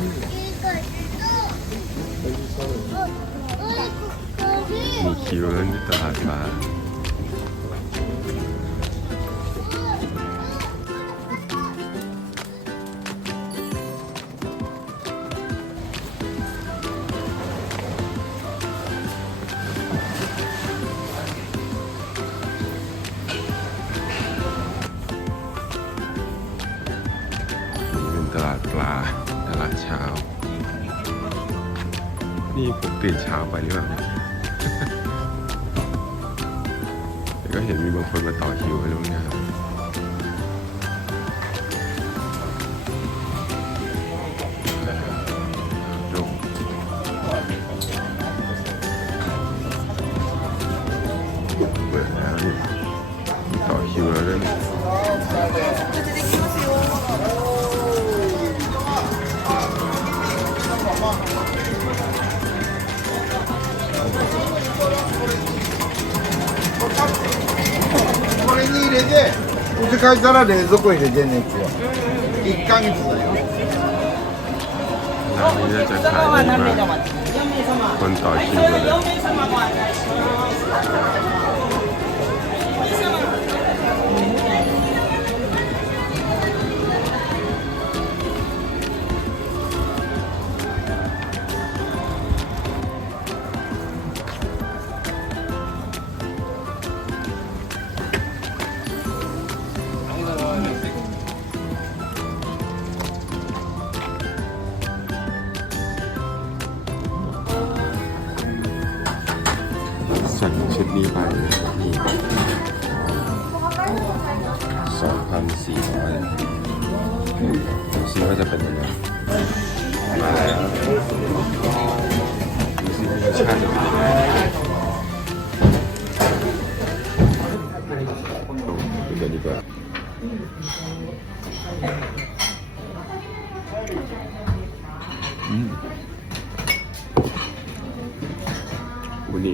มีคิวแล้ว ตื่นเช้าไปหรือเปล่าเนี่ยแต่ก็เห็นมีบางคนมาต่อคิวไปแล้วเนี่ยครับดูเปิดแล้วนี่ต่อคิวแล้วด้วย に入れて帰ったら冷蔵庫入れてんねんすよ。1ヶ月だよ本当新ากคนต่อคิวกันเลยสั่งชุดนี้ไปนี่สองพันสี่ร้อยดูซิว่าจะเป็นยังไงมาแล้วดูซิว่ารสชาติจะเป็นยังไงดูกันดีกว่าอืมอุนิ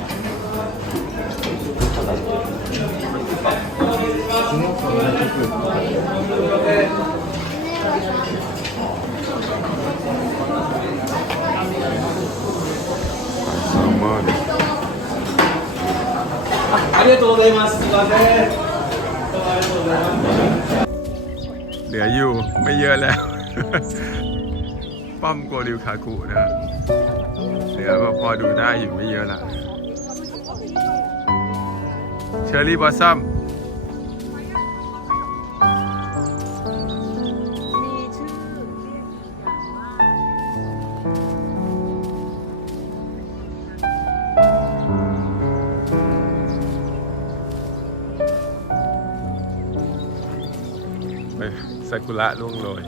ありがとうございます。すみません。どうもありがとうございます。 เหลืออยู่ไม่เยอะแล้ว ป้อมโกริวคาคุนะครับเหลือแบบพอดูได้อยู่ไม่เยอะละเ ชอร์รี่บอสซัมมีชื่อเรียกว่าไปซากุระล่วงโรย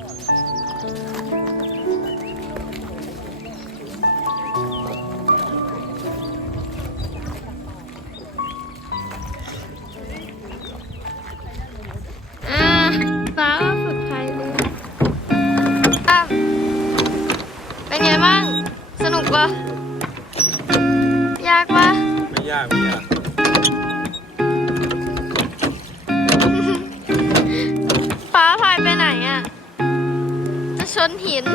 ฟ้าฝึกไทยเลยอะเป็นไงบ้าง สนุกปะยากปะไม่ยากไม่ยากฟ้าพายไปไหนอะ จะชนหิน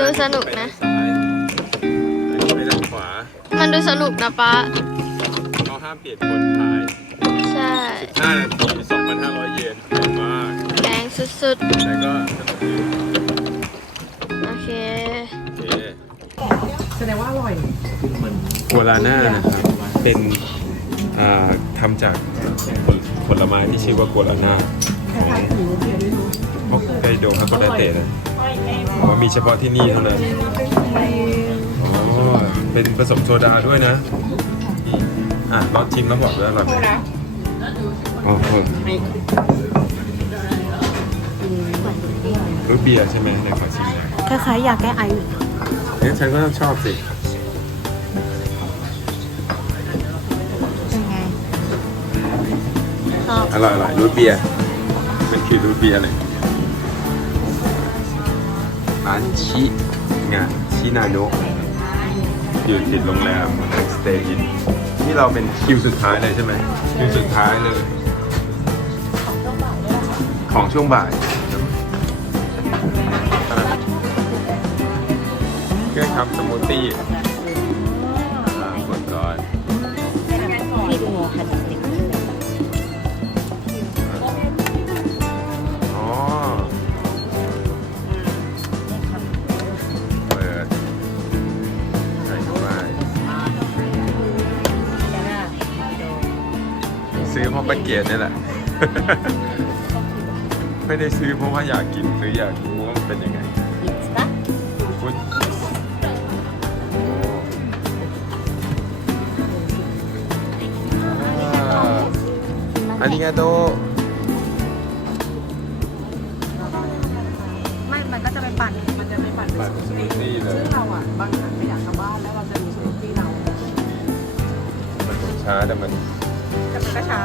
ดูสนุกนะไปด้านขวา มันดูสนุกนะป้าเขา 5นาที2,500 เยนแพงมากแรงสุดแต่ก็สนุกดีๆ โอเค โอเคแสดงว่าอร่อยโกลาน่านะครับ เป็นอ่าทำจากผลผลไม้ที่ชื่อว่าโกลาน่าของฮอกไกโดฮากโดเตะนะว่ามีเฉพาะที่นี่เท่านั้นอ๋อเป็นผสมโซดาด้วยนะนี่อะลองชิมแล้วบอกด้วยอร่อยไหม อ๋อเออรูทเบียร์ใช่ไหมในขอชิมหน่อยคล้ายๆยาแก้ไอเนี่ยฉันก็ต้องชอบสิ เป็นไงชอบอร่อยอร่อยรูทเบียร์มันคือรูทเบียร์เลยร้านชิงะชินาโนะอยู่ติดโรงแรมสเตย์อิน นี่เราเป็นคิวสุดท้ายเลยใช่ไหมคิวสุดท้ายเลย ของช่วงบ่ายเครื่องทำสมูทตี้อ่ากดก่อนพี่ดูโมคันติกอ๋อเปิดใส่เข้าไปซื้อเพราะปะเกียรนี่แหละ ไม่ได้ซื้อเพราะว่าอยากกินซื้ออยากรู้ว่ามันเป็นยังไงอิสตาฟุตโอ้อ่าอาริกาโตไม่ มันก็จะไปปั่น มันจะไม่ปั่นปั่นสมูทตี้เลยซึ่งเราอะ บางครั้งไม่อยากกลับบ้านแล้วเราจะมีสมูทตี้เรา มันช้าแต่มันแต่มันก็ช้า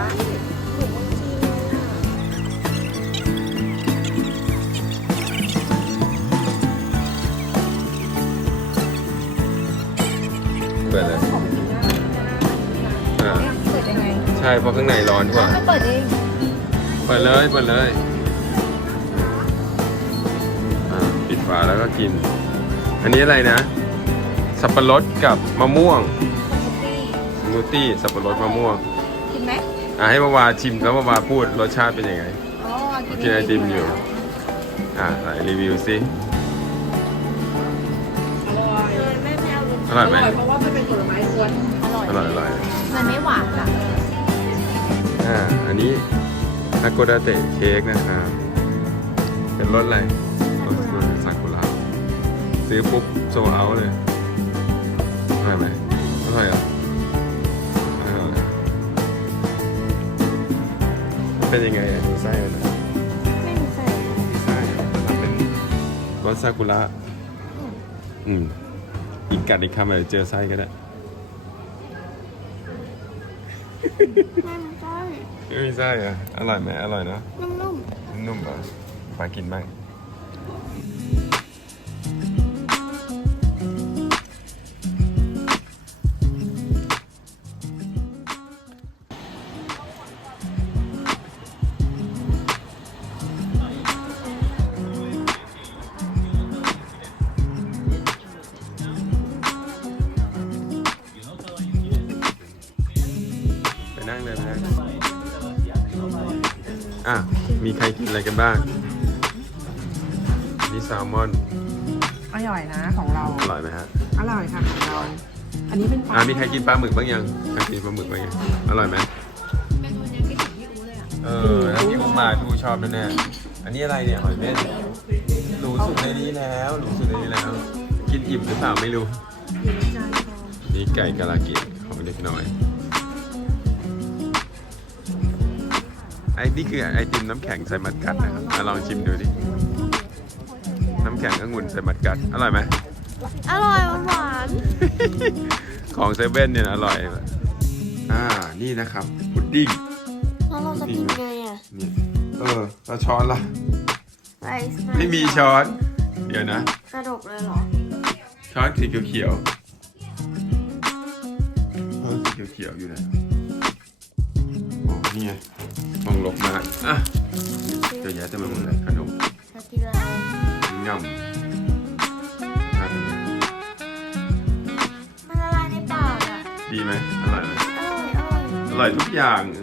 เปิดเลย อ่า เปิดยังไงใช่เพราะข้างในร้อนกว่า ไม่เปิดเอง เปิดเลยเปิดเลย อ่า ปิดฝาแล้วก็กิน อันนี้อะไรนะ สับปะรดกับมะม่วงสมูทตี้สับปะรดมะม่วง กินไหมอ่าให้มาวาชิมแล้วมาวาพูดรสชาติเป็นยังไง อ๋อกินไอติมอยู่ อ่าไหนรีวิวสิ อร่อย อร่อยไหม เพราะว่ามัน ร่อยอร่อยอร่อยมันไม่หวานอะอ่าอันนี้นาโกดาเตะเค้กนะครับเป็นรสอะไรรสรสซากุระซื้อปุ๊บโซเอาเลยอร่อยไหมอร่อยเหรออร่อยเป็นยังไงอะดูไส้มันหน่อยไม่มีใส่มีไส้เหรอทำเป็นรสซากุระอืมอีกกัดอีกคำอาจจะเจอไส้ก็ได้ ไม่มีไส้ไม่มีไส้เหรอะอร่อยไหมอร่อยเนอะนุ่มนุ่มๆป่ะปลากินบ้าง ไปนั่งเลยไปนั่งอะ มีใครกินอะไรกันบ้างนี่แซลมอน อร่อยนะของเรา อร่อยไหมฮะ อร่อยค่ะของเรา อันนี้เป็นปลาอ่ามีใครกินปลาหมึกบ้างยังใครกินปลาหมึกบ้างยังอร่อยไหมเออแล้วพี่อุ้มมาดูชอบแน่ๆอันนี้อะไรเนี่ยหอยเม่นหรูสุดในนี้แล้วหรูสุดในนี้แล้ว กินอิ่มหรือเปล่าไม่รู้ นี่ไก่กะลาเกะของเด็กน้อย อ้นี่คือไอติมน้ำแข็งใส่มัดกัดนะครับอะลองชิมดูดิ น้ำแข็งองุ่นใส่มัดกัด อร่อยไหมๆอร่อยหวานของเซเว่นเนี่ยอร่อย อ่า นี่นะครับพุดดิ้ง แล้วเราจะกินไงอะนี่ เออแล้วช้อนล่ะไอซ์ไม่มีช้อน เดี๋ยวนะ กระดกเลยเหรอ ช้อนสีเขียวๆเออสีเขียวๆอยู่ไหนโอ้ นี่ไงมองลบมาอะเดี๋ยวแยะเต็มไปหมดเลยขนมจะกินอะไรง่ำทานยังไงมันละลายในปากอะดีไหมอร่อยไหมอร่อยอร่อยอร่อยทุกอย่างอื้อหือของเซเว่นของ